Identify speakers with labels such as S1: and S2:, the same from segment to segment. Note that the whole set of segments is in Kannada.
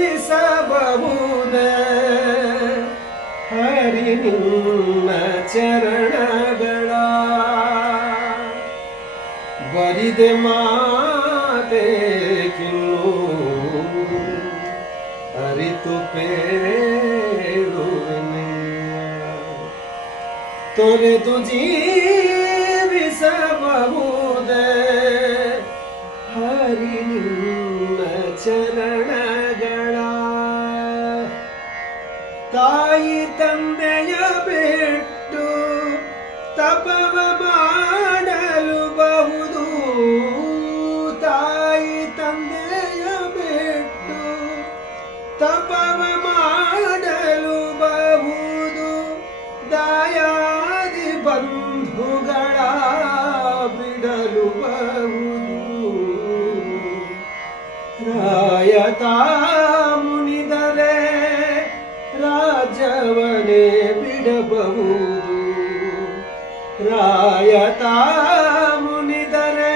S1: ಜೀವಿಸಬಹುದೇ ಹರಿ ನಿನ್ನ ಚರಣಗಳ ಬರಿದೆ ಮಾತೆ ಕಿನ್ನು ಅರಿತು ಪೇಳುವೆನೆ ತೊರೆದು ಜೀವಿಸಬಹುದೇ ಹರಿ ನಿನ್ನ ಚರಣಗಳ ತಾಯಿ ತಂದೆಯ ಬಿಟ್ಟು ತಪವ ಮಾಡಲು ಬಹುದು. ತಾಯಿ ತಂದೆಯ ಬಿಟ್ಟು ತಪವ ರಾಜವನೇ ಬಿಡಬಹುದು. ರಾಯತ ಮುನಿದರೆ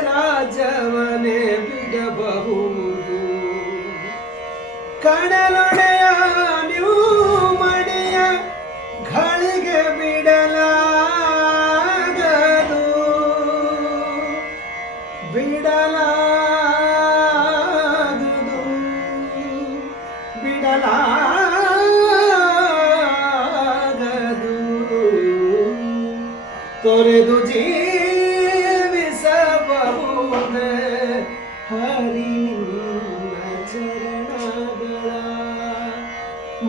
S1: ರಾಜವನೇ ಬಿಡಬಹುದು. ಕಡಲೊಡೆಯ ತೊರೆದು ಜೀವಿಸಬಹುದೇ ಹರಿ ನಿನ್ನ ಚರಣಗಳ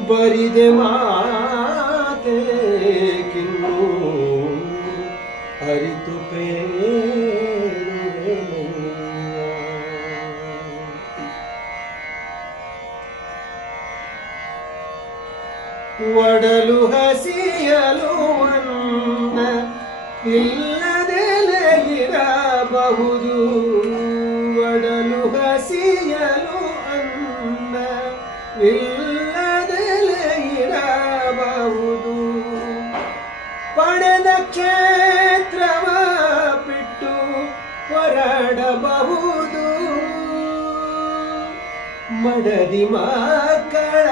S1: ಬರಿದೆ ಮಾತೆ ಕಿನ್ನು ಅರಿತು ಒಡಲು ಹಸಿಯಲು ಇಲ್ಲದೆಲೆ ಇರಬಹುದು ಒಡಲು ಹಸಿಯಲು ಅನ್ನ ಇಲ್ಲದೆಲೆಗಿರಬಹುದು. ಪಡೆದ ಕ್ಷೇತ್ರವ ಬಿಟ್ಟು ಹೊರಡಬಹುದು. ಮಡದಿ ಮಕ್ಕಳ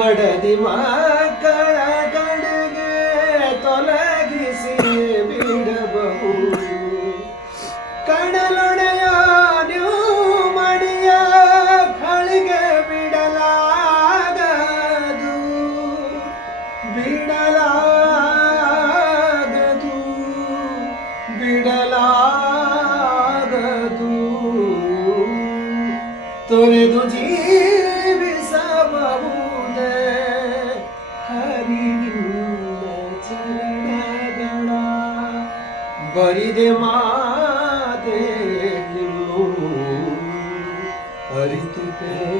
S1: ಮಡದಿ ಮಕ್ಕಳ ಕಡೆಗೆ ತೊಲಗಿಸಿ ಬಿಡಬಹುದು. ಕಡಲೊಡೆಯ ಮಡಿಯ ಕಳಿಗೆ ಬಿಡಲಾಗದು. ಬಿಡಲಾಗದು. ಬಿಡಲಾಗದು. ತೊರೆದು ಬರಿದೆ ಮಾತೆ ಕಿನ್ನು ಅರಿತು ಪೇಳುವೆನಯ್ಯ.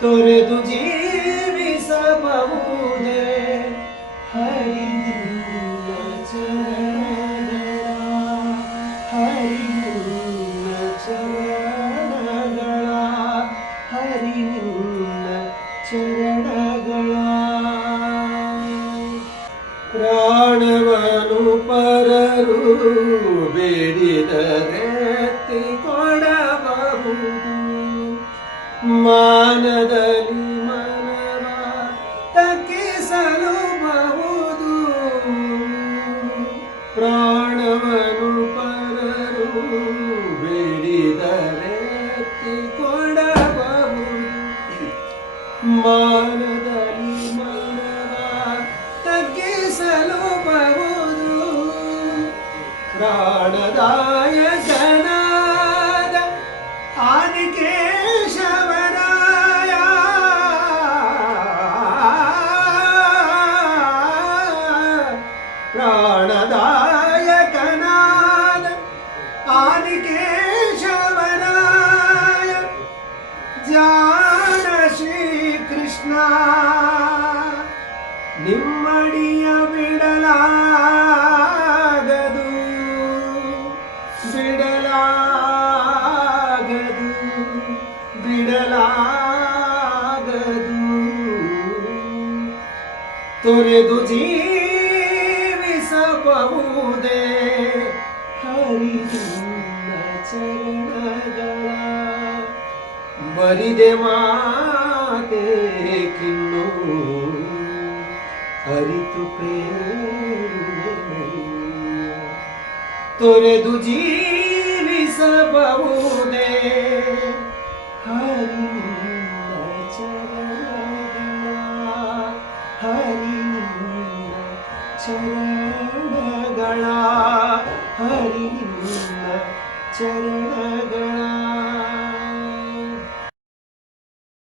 S1: ತೊರೆದು ಜೀವಿಸಬಹುದೇ ಮಾನದಲ್ಲಿ ಮನವ ತಗ್ಗಿಸಲು ಬಹುದು. ಪ್ರಾಣವನು ಪರರು ಬೇಡಿದರೆತ್ತಿ ಕೊಡಬಹುದು ಮಾನದಲ್ಲಿ ಮನವ ತಗ್ಗಿಸಲು ಬಹುದು. ನಿಮ್ಮಡಿಯ ಬಿಡಲಾಗದು ಬಿಡಲಾಗದು ಬಿಡಲಾಗದು. ತೊರೆದು ಜೀವಿಸಬಹುದೇ ಬಹುದೇ ಚರಣಗಳ ಬರಿದೆ ಮಾತೆ ಕಿನ್ನು ಅರಿತು ಪ್ರೇಮ ತೊರೆದು ಜೀವಿಸಬಹುದೇ? ಹರಿ ಚರಣಗಳ ಹರಿ ಚರಣಗಳ ಹರಿ ನಿನ್ನ ಚರಣಗಳ